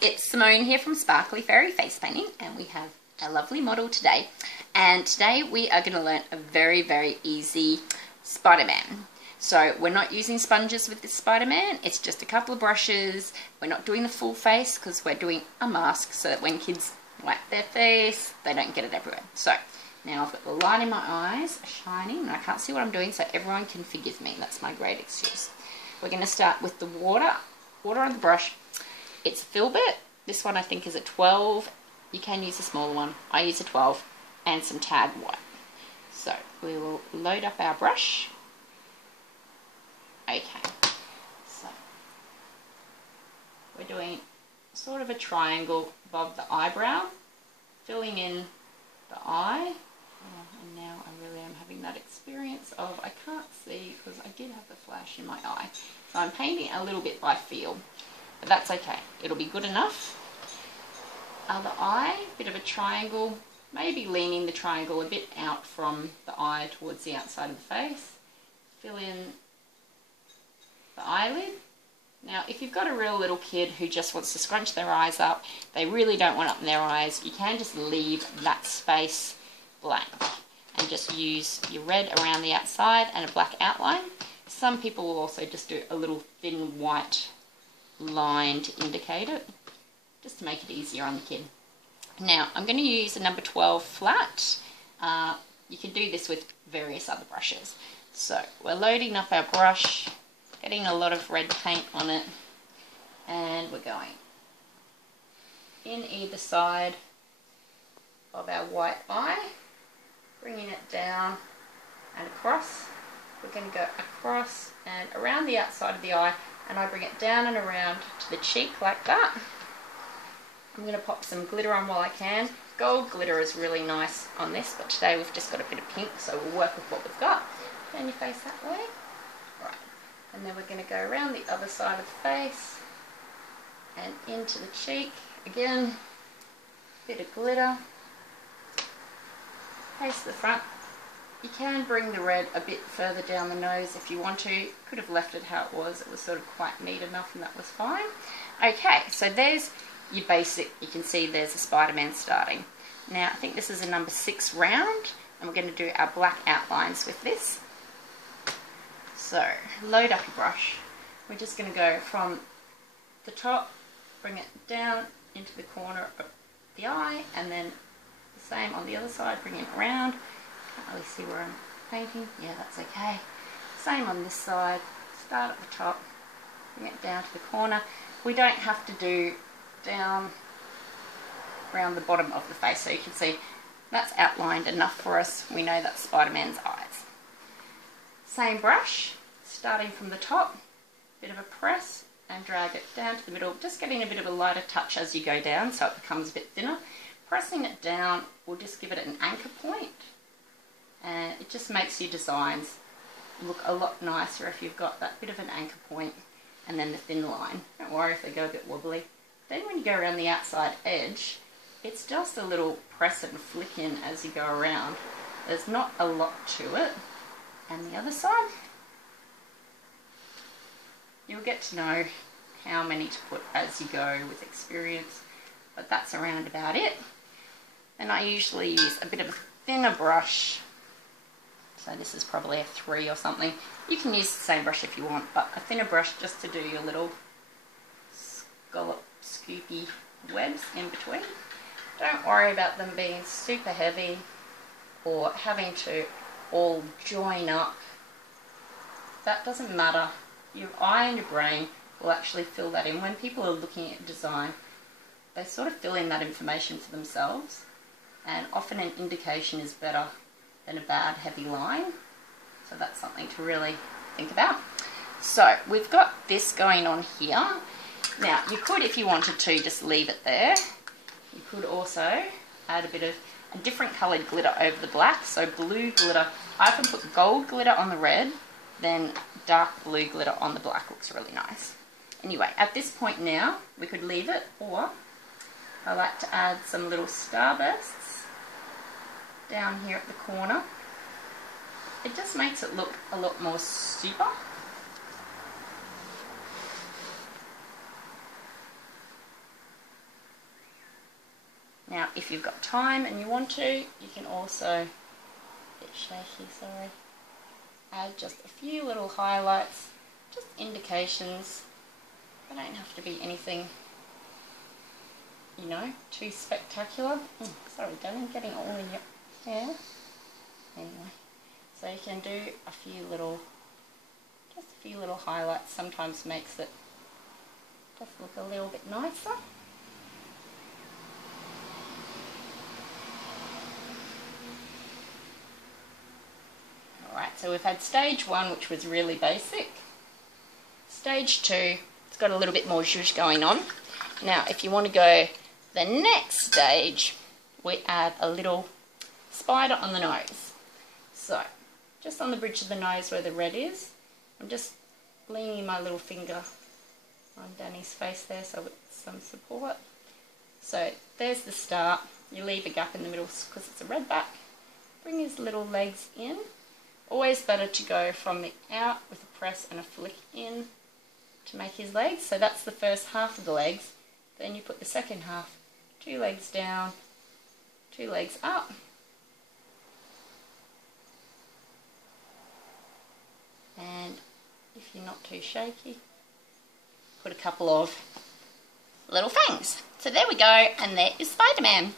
it's Simone here from Sparkly Fairy Face Painting, and we have a lovely model today. And today we are going to learn a very, very easy Spider-Man. So we're not using sponges with this Spider-Man, it's just a couple of brushes. We're not doing the full face because we're doing a mask so that when kids wipe their face, they don't get it everywhere. So now I've got the light in my eyes shining and I can't see what I'm doing, so everyone can forgive me. That's my great excuse. We're going to start with the water on the brush. It's Filbert. This one I think is a 12. You can use a smaller one. I use a 12 and some tag white. So we will load up our brush. Okay, so we're doing sort of a triangle above the eyebrow, filling in the eye. Oh, and now I really am having that experience of I can't see because I did have the flash in my eye. So I'm painting a little bit by feel, but that's okay. It'll be good enough. Other eye, bit of a triangle, maybe leaning the triangle a bit out from the eye towards the outside of the face. Fill in the eyelid. Now if you've got a real little kid who just wants to scrunch their eyes up, they really don't want up in their eyes, you can just leave that space blank and just use your red around the outside and a black outline. Some people will also just do a little thin white line to indicate it, just to make it easier on the kid. Now I'm going to use a number 12 flat. You can do this with various other brushes. So we're loading up our brush, getting a lot of red paint on it, and we're going in either side of our white eye, bringing it down and across. We're going to go across and around the outside of the eye, and I bring it down and around to the cheek like that. I'm going to pop some glitter on while I can. Gold glitter is really nice on this, but today we've just got a bit of pink, so we'll work with what we've got. Turn your face that way. Right. And then we're going to go around the other side of the face and into the cheek. Again, bit of glitter. Face the front. You can bring the red a bit further down the nose if you want to. Could have left it how it was. It was sort of quite neat enough and that was fine. Okay, so there's your basic. You can see there's a Spider-Man starting. Now I think this is a number 6 round, and we're going to do our black outlines with this. So load up your brush. We're just going to go from the top, bring it down into the corner of the eye, and then the same on the other side, bring it around. Can't really see where I'm painting. Yeah, that's okay. Same on this side. Start at the top, bring it down to the corner. We don't have to do down around the bottom of the face, so you can see that's outlined enough for us. We know that's Spider-Man's eyes. Same brush, starting from the top, bit of a press and drag it down to the middle, just getting a bit of a lighter touch as you go down so it becomes a bit thinner. Pressing it down will just give it an anchor point, and it just makes your designs look a lot nicer if you've got that bit of an anchor point and then the thin line. Don't worry if they go a bit wobbly. Then when you go around the outside edge, it's just a little press and flick in as you go around. There's not a lot to it. And the other side, you'll get to know how many to put as you go with experience, but that's around about it. And I usually use a bit of a thinner brush, so this is probably a 3 or something. You can use the same brush if you want, but a thinner brush just to do your little scallop scoopy webs in between. Don't worry about them being super heavy or having to all join up. That doesn't matter. Your eye and your brain will actually fill that in. When people are looking at design, they sort of fill in that information for themselves, and often an indication is better than a bad heavy line. So that's something to really think about. So we've got this going on here. Now you could, if you wanted to, just leave it there. You could also add a bit of a different coloured glitter over the black. So blue glitter, I often put gold glitter on the red, then dark blue glitter on the black. Looks really nice. Anyway, at this point now, we could leave it, or I like to add some little starbursts down here at the corner. It just makes it look a lot more super. Now, if you've got time and you want to, you can also, a bit shaky, sorry, add just a few little highlights, just indications. They don't have to be anything, you know, too spectacular. Sorry, Danny, getting all in your hair. Anyway, so you can do a few little, just a few little highlights. Sometimes makes it just look a little bit nicer. Alright, so we've had stage 1, which was really basic. Stage 2, it's got a little bit more zhuzh going on. Now, if you want to go the next stage, we add a little spider on the nose. So, just on the bridge of the nose where the red is, I'm just leaning my little finger on Danny's face there so it's some support. So, there's the start. You leave a gap in the middle because it's a red back. Bring his little legs in. Always better to go from the out with a press and a flick in to make his legs. So that's the first half of the legs. Then you put the second half, 2 legs down, 2 legs up. And if you're not too shaky, put a couple of little fangs. So there we go, and there is Spider-Man.